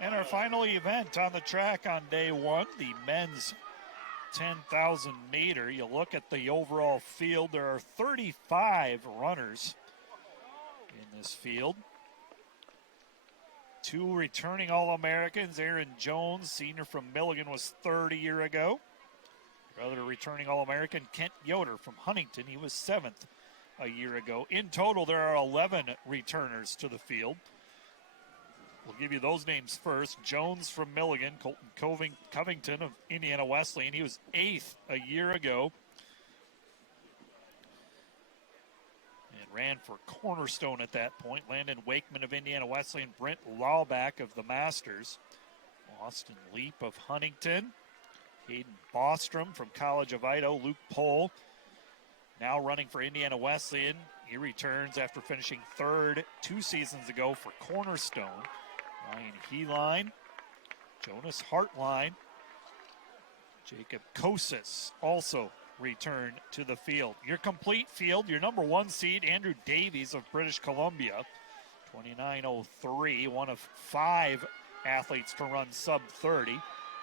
And our final event on the track on day one, the men's 10,000 meter. You look at the overall field, there are 35 runners in this field. 2 returning All-Americans. Aaron Jones, senior from Milligan, was third a year ago. Your other returning All-American, Kent Yoder from Huntington. He was 7th a year ago. In total, there are 11 returners to the field. We'll give you those names first. Jones from Milligan, Colton Covington of Indiana Wesleyan. He was 8th a year ago and ran for Cornerstone at that point. Landon Wakeman of Indiana Wesleyan, Brent Lawback of the Masters, Austin Leap of Huntington, Hayden Bostrom from College of Idaho, Luke Pohl now running for Indiana Wesleyan. He returns after finishing 3rd 2 seasons ago for Cornerstone. Ryan Heline, Jonas Hartline, Jacob Kosis also return to the field. Your complete field, your number 1 seed, Andrew Davies of British Columbia, 29:03, one of 5 athletes to run sub 30.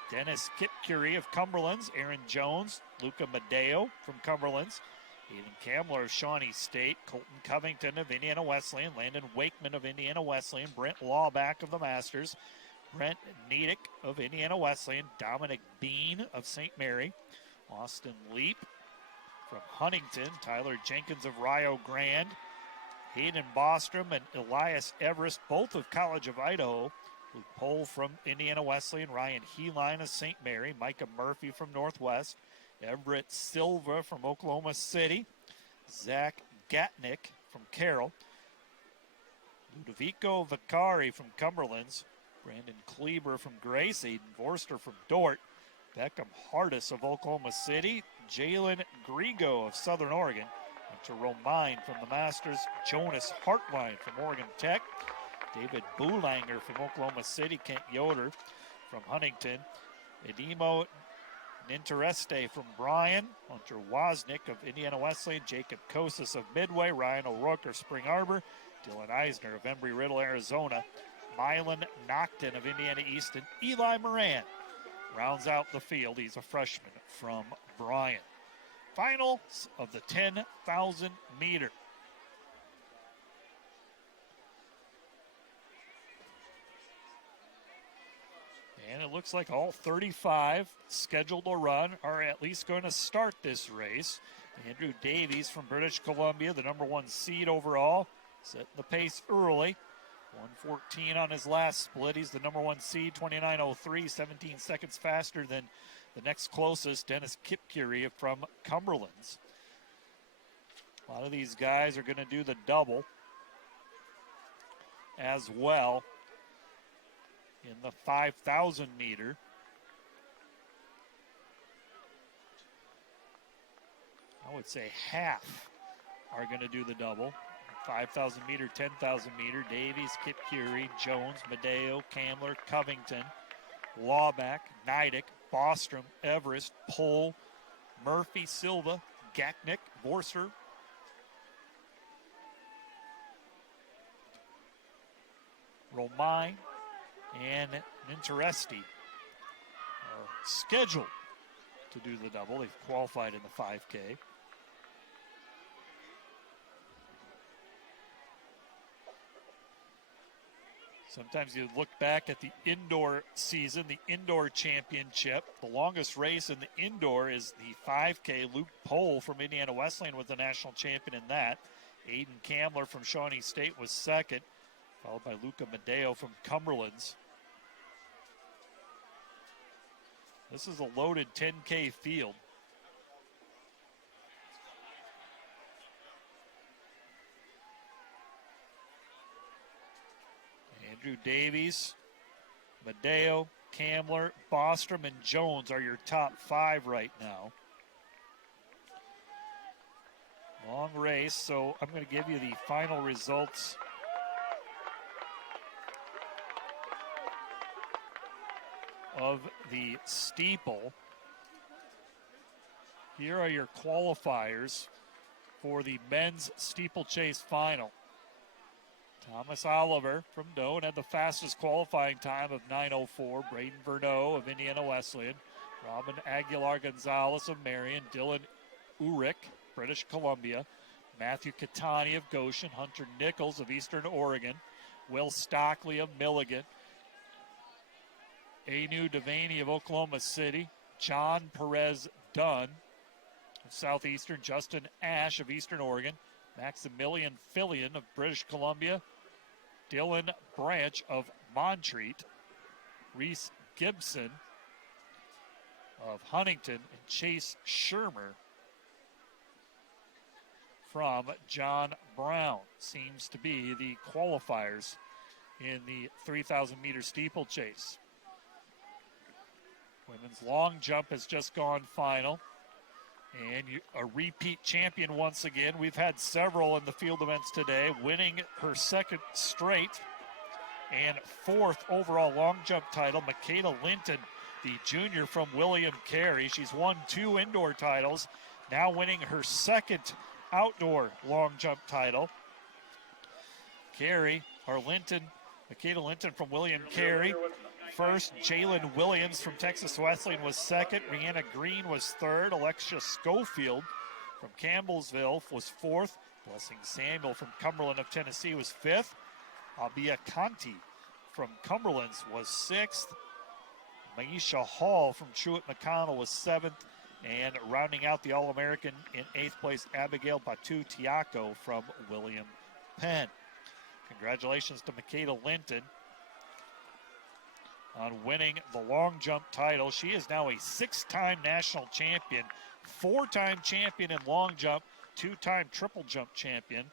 Dennis Kipkuri of Cumberland's, Aaron Jones, Luca Medeo from Cumberland's, Aiden Kamler of Shawnee State, Colton Covington of Indiana Wesleyan, Landon Wakeman of Indiana Wesleyan, Brent Lawback of the Masters, Brent Nedick of Indiana Wesleyan, Dominic Bean of St. Mary, Austin Leap from Huntington, Tyler Jenkins of Rio Grande, Hayden Bostrom and Elias Everest, both of College of Idaho, Luke Pohl from Indiana Wesleyan, Ryan Heline of St. Mary, Micah Murphy from Northwest, Everett Silva from Oklahoma City, Zach Gatnick from Carroll, Ludovico Vicari from Cumberland's, Brandon Kleber from Grace, Aiden Vorster from Dort, Beckham Hardis of Oklahoma City, Jalen Grigo of Southern Oregon, Hunter Romine from the Masters, Jonas Hartline from Oregon Tech, David Boulanger from Oklahoma City, Kent Yoder from Huntington, Edimo Nintereste from Bryan, Hunter Wozniak of Indiana Wesleyan, Jacob Kosis of Midway, Ryan O'Rourke of Spring Arbor, Dylan Eisner of Embry-Riddle, Arizona, Mylan Nocton of Indiana East, and Eli Moran rounds out the field. He's a freshman from Bryan. Finals of the 10,000 meter. And it looks like all 35 scheduled to run are at least going to start this race. Andrew Davies from British Columbia, the number 1 seed overall, setting the pace early. 1:14 on his last split. He's the number 1 seed, 29:03, 17 seconds faster than the next closest, Dennis Kipkuri from Cumberland's. A lot of these guys are going to do the double as well in the 5,000 meter. I would say half are going to do the double. 5,000 meter, 10,000 meter, Davies, Kipkuri, Jones, Medeo, Kamler, Covington, Lawback, Neidick, Bostrom, Everest, Pohl, Murphy, Silva, Gatnick, Vorser, Romine, and Ninteresti are scheduled to do the double. They've qualified in the 5K. Sometimes you look back at the indoor season, the indoor championship. The longest race in the indoor is the 5K. Luke Pohl from Indiana Wesleyan was the national champion in that. Aiden Kamler from Shawnee State was second, followed by Luca Medeo from Cumberland's. This is a loaded 10K field. Andrew Davies, Medeo, Kamler, Bostrom, and Jones are your top 5 right now. Long race, so I'm going to give you the final results. of the steeple. Here are your qualifiers for the men's steeplechase final. Thomas Oliver from Doane had the fastest qualifying time of 9:04. Braden Verneau of Indiana Wesleyan. Robin Aguilar-Gonzalez of Marion. Dylan Urich, British Columbia. Matthew Catani of Goshen. Hunter Nichols of Eastern Oregon. Will Stockley of Milligan. Anu Devaney of Oklahoma City. John Perez Dunn of Southeastern. Justin Ash of Eastern Oregon. Maximilian Fillion of British Columbia. Dylan Branch of Montreat. Reese Gibson of Huntington. And Chase Shermer from John Brown seems to be the qualifiers in the 3,000 meter steeplechase. Women's long jump has just gone final. And a repeat champion once again. We've had several in the field events today, winning her second straight and fourth overall long jump title. Makeda Linton, the junior from William Carey. She's won 2 indoor titles, now winning her second outdoor long jump title. Makeda Linton from William Carey first. Jalen Williams from Texas Wesleyan was second. Rihanna Green was third. Alexia Schofield from Campbellsville was fourth. Blessing Samuel from Cumberland of Tennessee was fifth. Abia Conti from Cumberland's was sixth. Maisha Hall from Truett-McConnell was seventh. And rounding out the All-American in eighth place, Abigail Batu Tiaco from William Penn. Congratulations to Makeda Linton on winning the long jump title. She is now a 6-time national champion, 4-time champion in long jump, 2-time triple jump champion.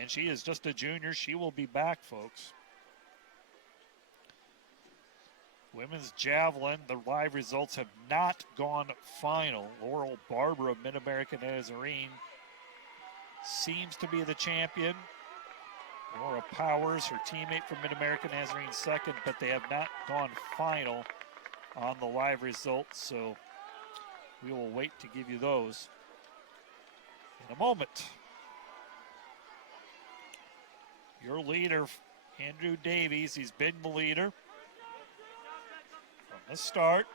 And she is just a junior. She will be back, folks. Women's javelin, the live results have not gone final. Laurel Barber of Mid-American Nazarene seems to be the champion. Laura Powers, her teammate from Mid-American Nazarene, second, but they have not gone final on the live results, so we will wait to give you those in a moment. Your leader, Andrew Davies, he's been the leader from the start.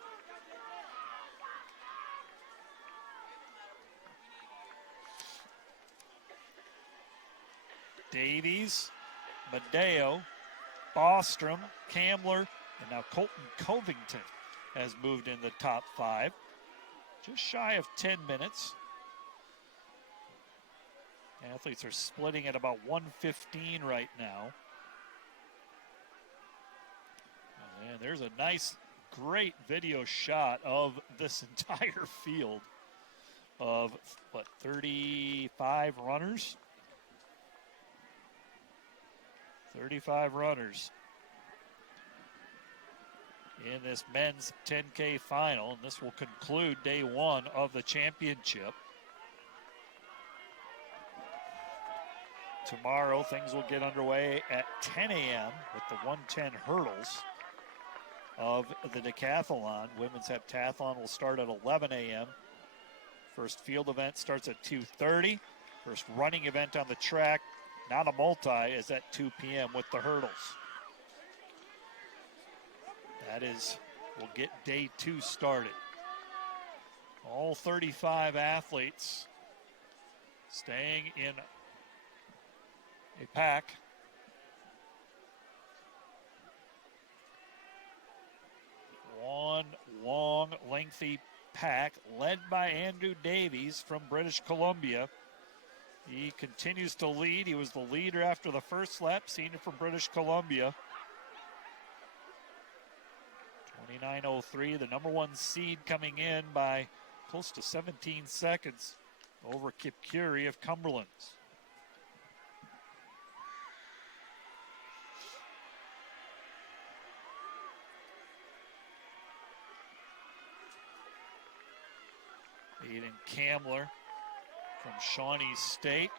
Davies, Madeo, Bostrom, Kamler, and now Colton Covington has moved in the top 5. Just shy of 10 minutes. Athletes are splitting at about 1:15 right now. And there's a nice, great video shot of this entire field of, 35 runners? 35 runners in this men's 10K final, and this will conclude day 1 of the championship. Tomorrow, things will get underway at 10 a.m. with the 110 hurdles of the decathlon. Women's heptathlon will start at 11 a.m. First field event starts at 2:30. First running event on the track, not a multi, is at 2 p.m. with the hurdles. That is, we'll get day 2 started. All 35 athletes staying in a pack. One long, lengthy pack led by Andrew Davies from British Columbia. He continues to lead. He was the leader after the first lap, senior from British Columbia. 29:03, the number 1 seed coming in by close to 17 seconds over Kip Curie of Cumberland's. Aiden Kamler from Shawnee State.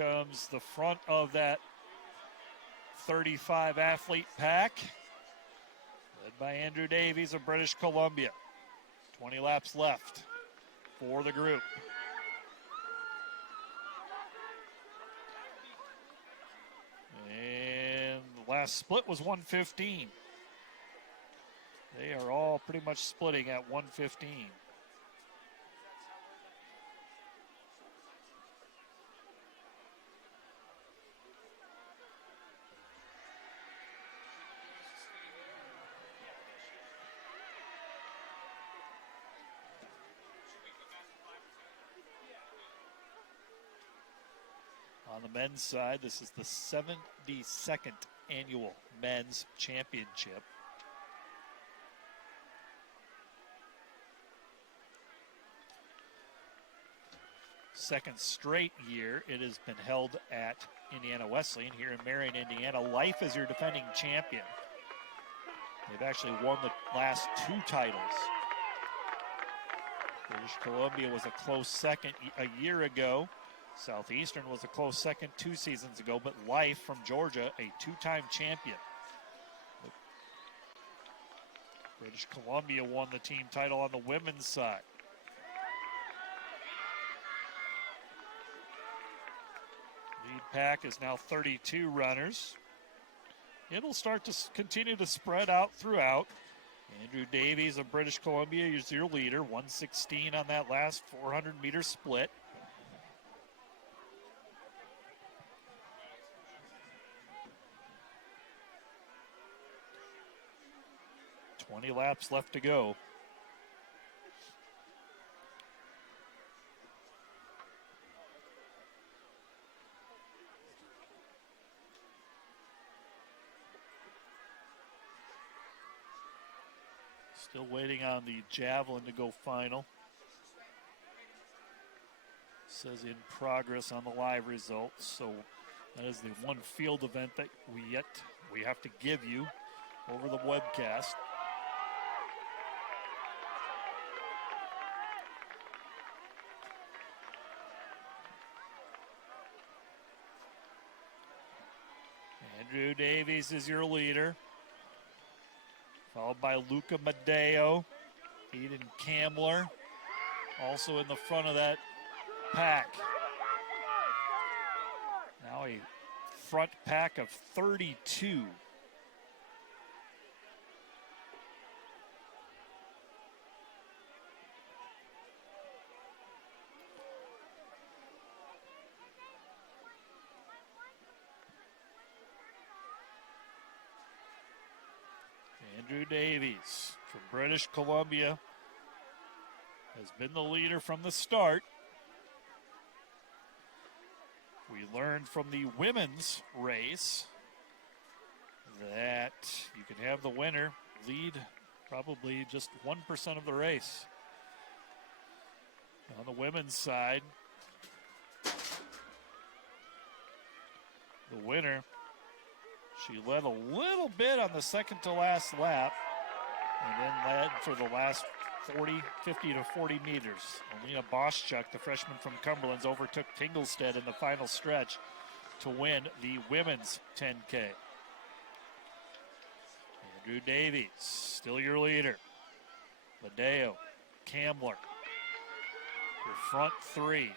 comes the front of that 35 athlete pack, led by Andrew Davies of British Columbia. 20 laps left for the group. And the last split was 1:15. They are all pretty much splitting at 1:15. On the men's side, this is the 72nd annual men's championship. Second straight year it has been held at Indiana Wesleyan here in Marion, Indiana. Life is your defending champion. They've actually won the last 2 titles. British Columbia was a close second a year ago. Southeastern was a close second 2 seasons ago, but Life from Georgia, a 2-time champion. British Columbia won the team title on the women's side. Lead pack is now 32 runners. It'll start to continue to spread out throughout. Andrew Davies of British Columbia is your leader, 1:16 on that last 400-meter split. Twenty laps left to go. Still waiting on the javelin to go final. Says in progress on the live results. So that is the one field event that we have to give you over the webcast. Andrew Davies is your leader, followed by Luca Madeo, Eden Kamler, also in the front of that pack. Now a front pack of 32. Andrew Davies from British Columbia has been the leader from the start. We learned from the women's race that you can have the winner lead probably just 1% of the race. On the women's side, the winner, she led a little bit on the second to last lap and then led for the last 50 to 40 meters. Alina Boschuk, the freshman from Cumberlands, overtook Tinglestead in the final stretch to win the women's 10K. Andrew Davies, still your leader. Madeo, Kamler, your front 3.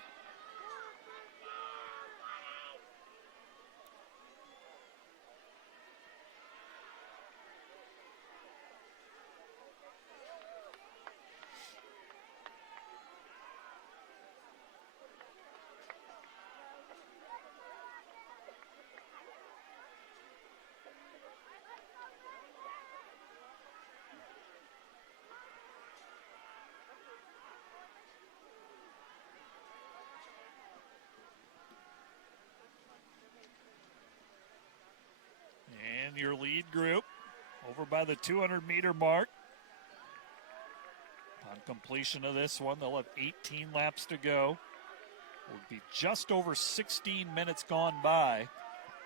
And your lead group over by the 200-meter mark. On completion of this one, they'll have 18 laps to go. It would be just over 16 minutes gone by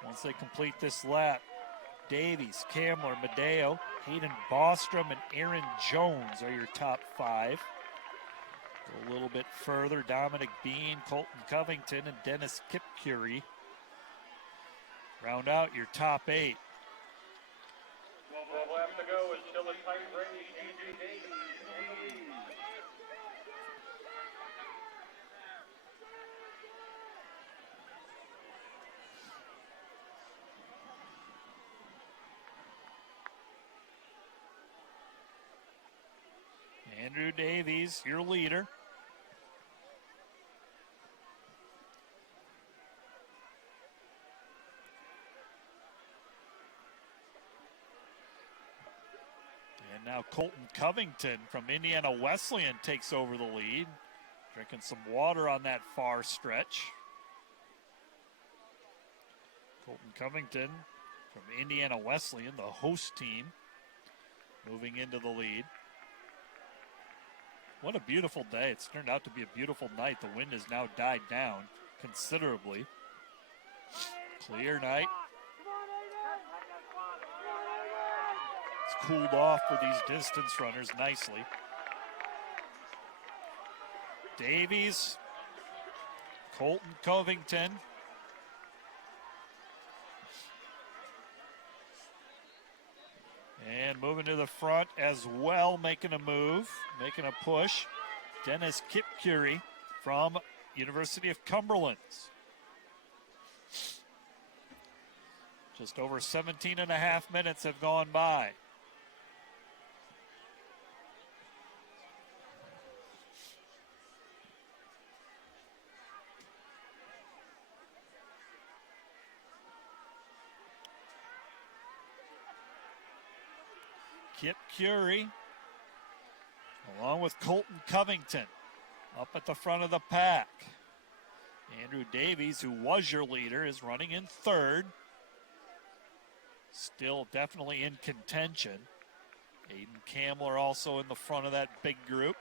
once they complete this lap. Davies, Kamler, Madeo, Hayden Bostrom, and Aaron Jones are your top 5. Go a little bit further. Dominic Bean, Colton Covington, and Dennis Kipkuri round out your top 8. 12 laps to go. It's still a tight race. Andrew Davies. Andrew Davies, your leader. And now Colton Covington from Indiana Wesleyan takes over the lead. Drinking some water on that far stretch. Colton Covington from Indiana Wesleyan, the host team, moving into the lead. What a beautiful day. It's turned out to be a beautiful night. The wind has now died down considerably. Clear night. It's cooled off for these distance runners nicely. Davies, Colton Covington. And moving to the front as well, making a move, making a push. Dennis Kipkuri from University of Cumberland. Just over 17 and a half minutes have gone by. Kipkuri, along with Colton Covington, up at the front of the pack. Andrew Davies, who was your leader, is running in third. Still definitely in contention. Aiden Kamler also in the front of that big group.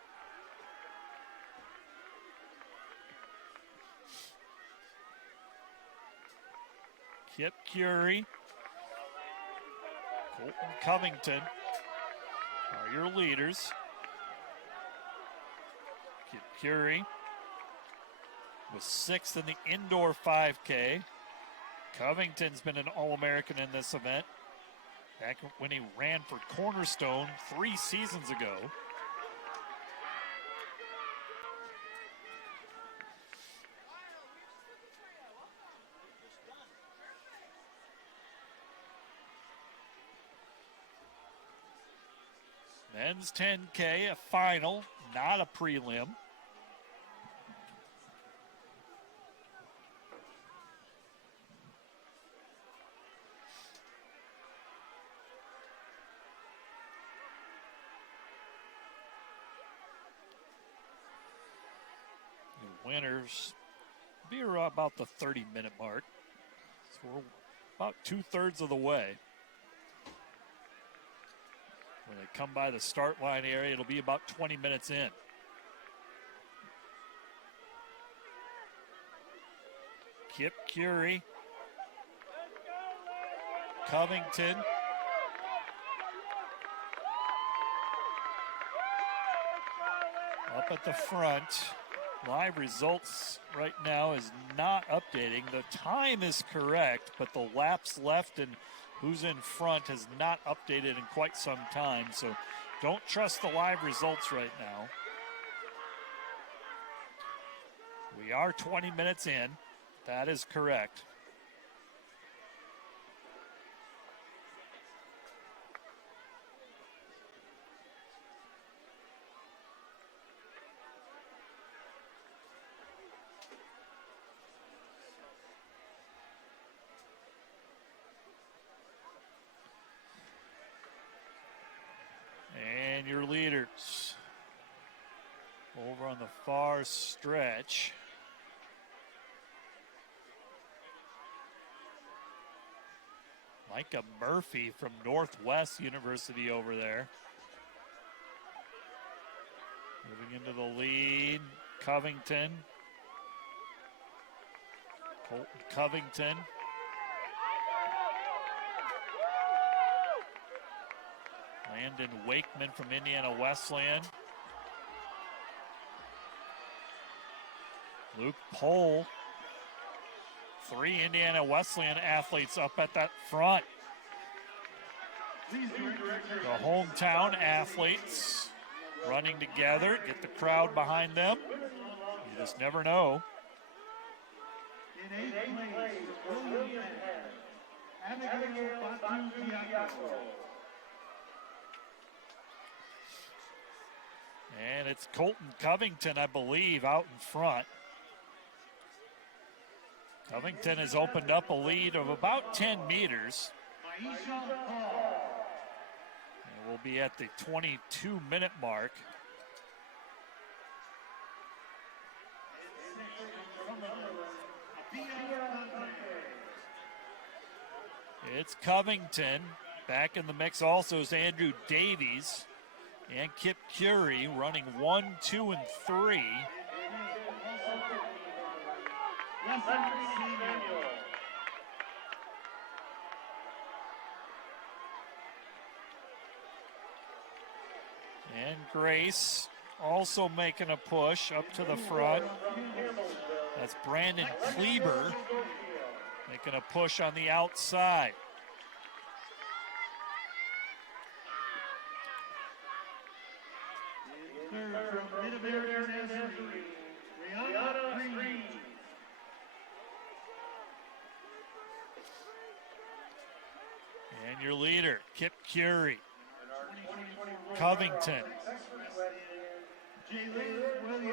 Kipkuri, Colton Covington are your leaders. Kipkuri was 6th in the indoor 5K. Covington's been an All-American in this event back when he ran for Cornerstone 3 seasons ago. Men's 10K, a final, not a prelim. The winners be about the 30-minute mark. So we're about 2/3 of the way. When they come by the start line area, it'll be about 20 minutes in. Kipkuri, Covington, up at the front. Live results right now is not updating. The time is correct, but the laps left and who's in front has not updated in quite some time, so don't trust the live results right now. We are 20 minutes in. That is correct. And your leaders over on the far stretch. Micah Murphy from Northwest University over there. Moving into the lead, Covington. Colton Covington. Landon Wakeman from Indiana Wesleyan. Luke Pohl. 3 Indiana Wesleyan athletes up at that front. The hometown athletes running together, get the crowd behind them. You just never know. In 8th place, William Abigail Batu. And it's Colton Covington, I believe, out in front. Covington has opened up a lead of about 10 meters. And we'll be at the 22-minute mark. It's Covington. Back in the mix also is Andrew Davies and Kip Curie running 1, 2, and 3. And Grace also making a push up to the front. That's Brandon Kleber making a push on the outside. And your leader, Kip Curie. Covington.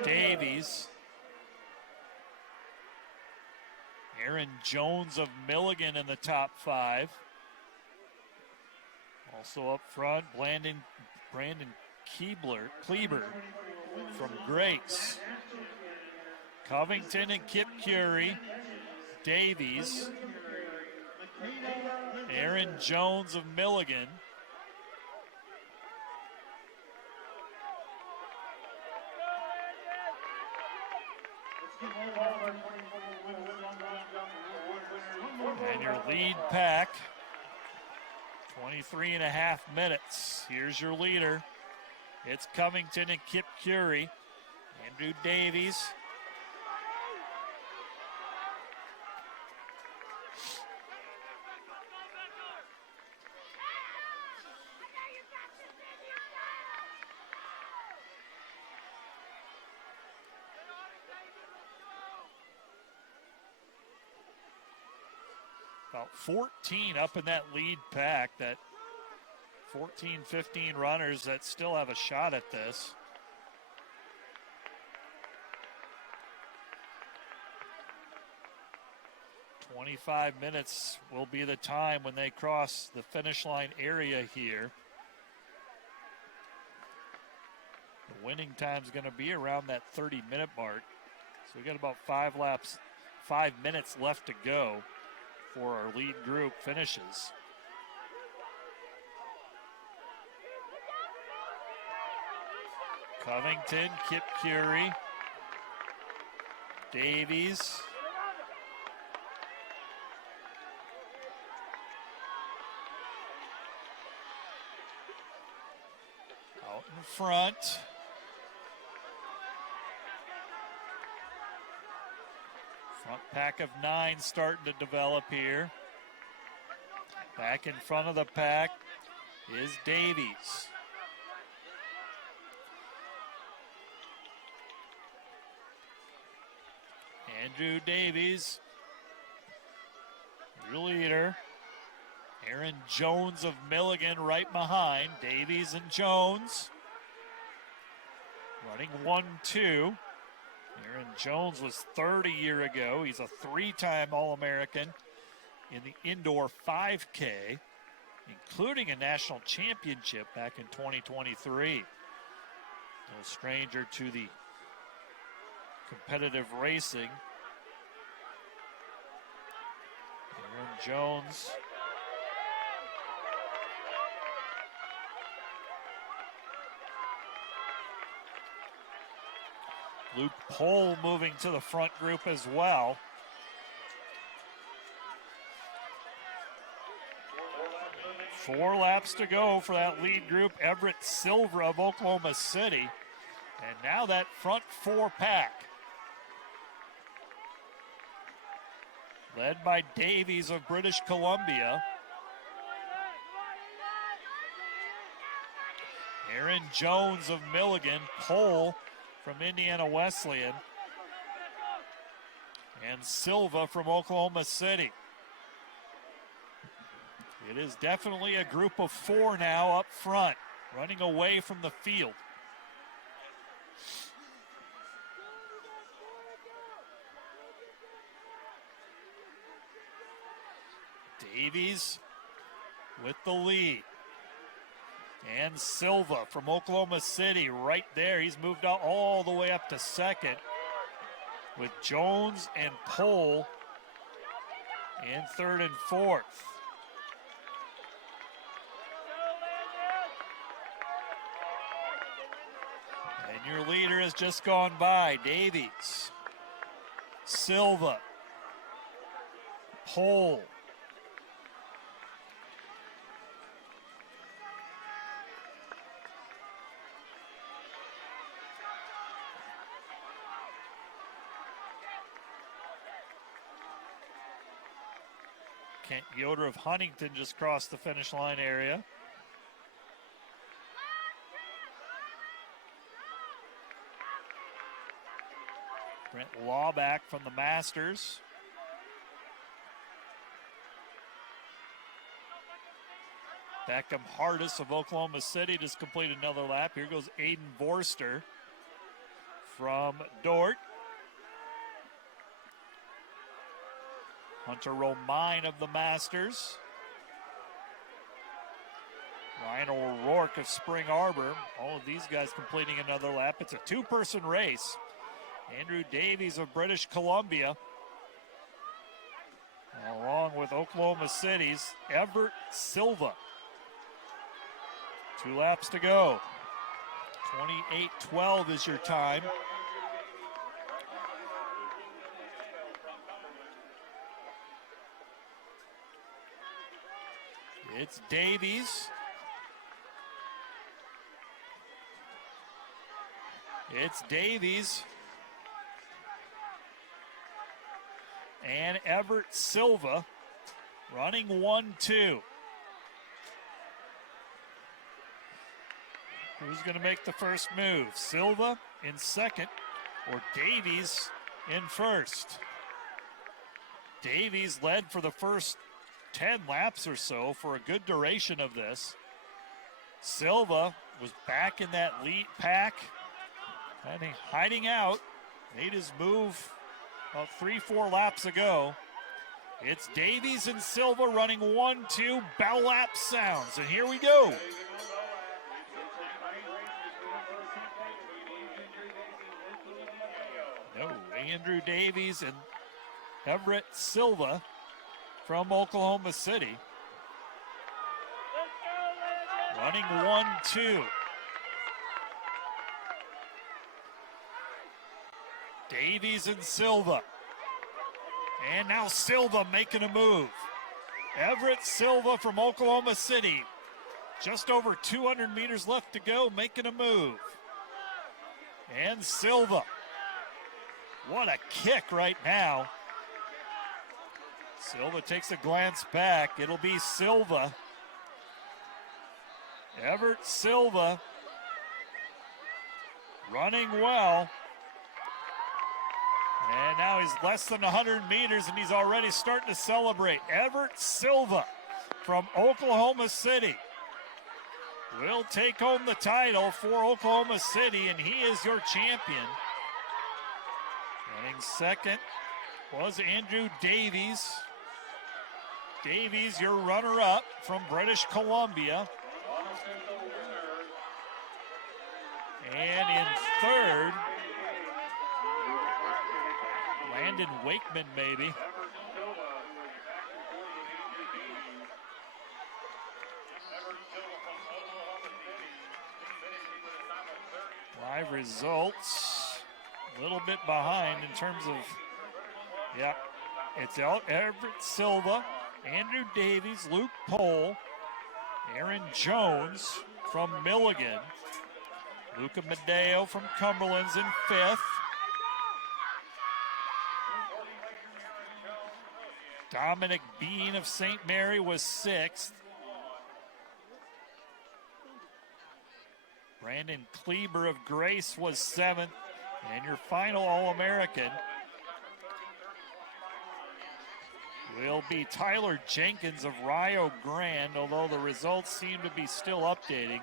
Davies. Aaron Jones of Milligan in the top 5. Also up front, Brandon Kleber from Grace. Covington and Kip Curie. Davies. Aaron Jones of Milligan. And your lead pack, 23 and a half minutes. Here's your leader. It's Covington and Kip Curie. Andrew Davies. About 14 up in that lead pack, that 14, 15 runners that still have a shot at this. "25 minutes will be the time when they cross the finish line area here. The winning time is going to be around that 30-minute mark. So we got about 5 minutes left to go for our lead group finishes. Covington, Kip Curie, Davies. Out in front. Front pack of 9 starting to develop here. Back in front of the pack is Davies. Andrew Davies, your leader. Aaron Jones of Milligan right behind. Davies and Jones. Running 1-2. Aaron Jones was third a year ago. He's a 3-time All-American in the indoor 5K, including a national championship back in 2023. No stranger to the competitive racing. Aaron Jones. Luke Pohl moving to the front group as well. Four laps to go for that lead group. Everett Silver of Oklahoma City. And now that front 4 pack. led by Davies of British Columbia. Aaron Jones of Milligan, Pohl from Indiana Wesleyan, and Silva from Oklahoma City. It is definitely a group of four now up front, running away from the field. Davies with the lead. And Silva from Oklahoma City right there. He's moved out all the way up to second with Jones and Pohl in third and fourth. And your leader has just gone by. Davies, Silva, Pohl, Kent Yoder of Huntington just crossed the finish line area. Brent Lawback from the Masters. Beckham Hardis of Oklahoma City just completed another lap. Here goes Aiden Vorster from Dort. Hunter Romine of the Masters. Ryan O'Rourke of Spring Arbor. All of these guys completing another lap. It's a two-person race. Andrew Davies of British Columbia, along with Oklahoma City's Everett Silva. 2 laps to go. 28:12 is your time. It's Davies. It's Davies. And Everett Silva running 1-2. Who's going to make the first move? Silva in second or Davies in first? Davies led for the first 10 laps or so for a good duration of this. Silva was back in that lead pack, hiding out, made his move about 3-4 laps ago. It's Davies and Silva running 1-2, bell lap sounds, and here we go. No, Andrew Davies and Everett Silva from Oklahoma City running 1-2. Davies and Silva. And now Silva making a move. Everett Silva from Oklahoma City. Just over 200 meters left to go, making a move. And Silva. What a kick right now. Silva takes a glance back. It'll be Silva. Everett Silva running well. And now he's less than 100 meters and he's already starting to celebrate. Everett Silva from Oklahoma City will take home the title for Oklahoma City, and he is your champion. Running second was Andrew Davies. Davies, your runner-up from British Columbia. And in third, Landon Wakeman, maybe. Live results, a little bit behind in terms of, yeah, it's Everett Silva, Andrew Davies, Luke Pohl, Aaron Jones from Milligan, Luca Medeo from Cumberland's in fifth. Dominic Bean of St. Mary was 6th. Brandon Kleber of Grace was 7th. And your final All-American will be Tyler Jenkins of Rio Grande, although the results seem to be still updating.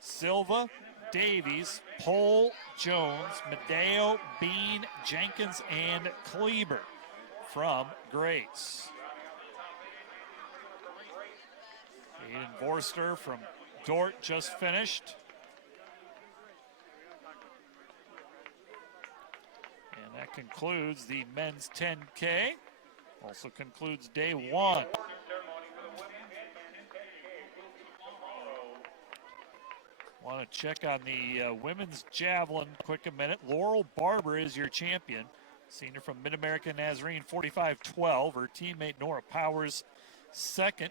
Silva, Davies, Pohl, Jones, Medeo, Bean, Jenkins, and Kleber from Grace. Aiden Vorster from Dort just finished. And that concludes the men's 10K. Also concludes day 1. Want to check on the women's javelin quick a minute. Laurel Barber is your champion. Senior from Mid-America Nazarene, 45-12. Her teammate Nora Powers, 2nd.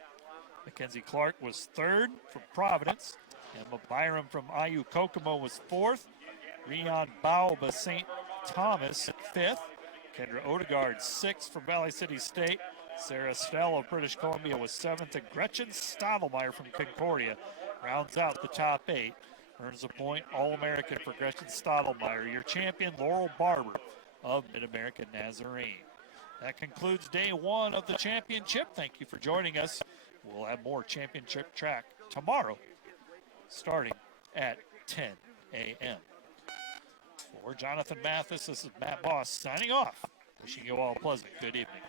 Mackenzie Clark was 3rd from Providence. Emma Byram from IU Kokomo was 4th. Rion Baoba St. Thomas, 5th. Kendra Odegaard, 6th from Valley City State. Sarah Stell of British Columbia was 7th. And Gretchen Stadelmeyer from Concordia rounds out the top 8. Earns a point, All-American for Gretchen Stadelmeyer. Your champion, Laurel Barber of Mid-America Nazarene. That concludes day 1 of the championship. Thank you for joining us. We'll have more championship track tomorrow, starting at 10 a.m. For Jonathan Mathis, this is Matt Boss signing off. Wishing you all a pleasant good evening.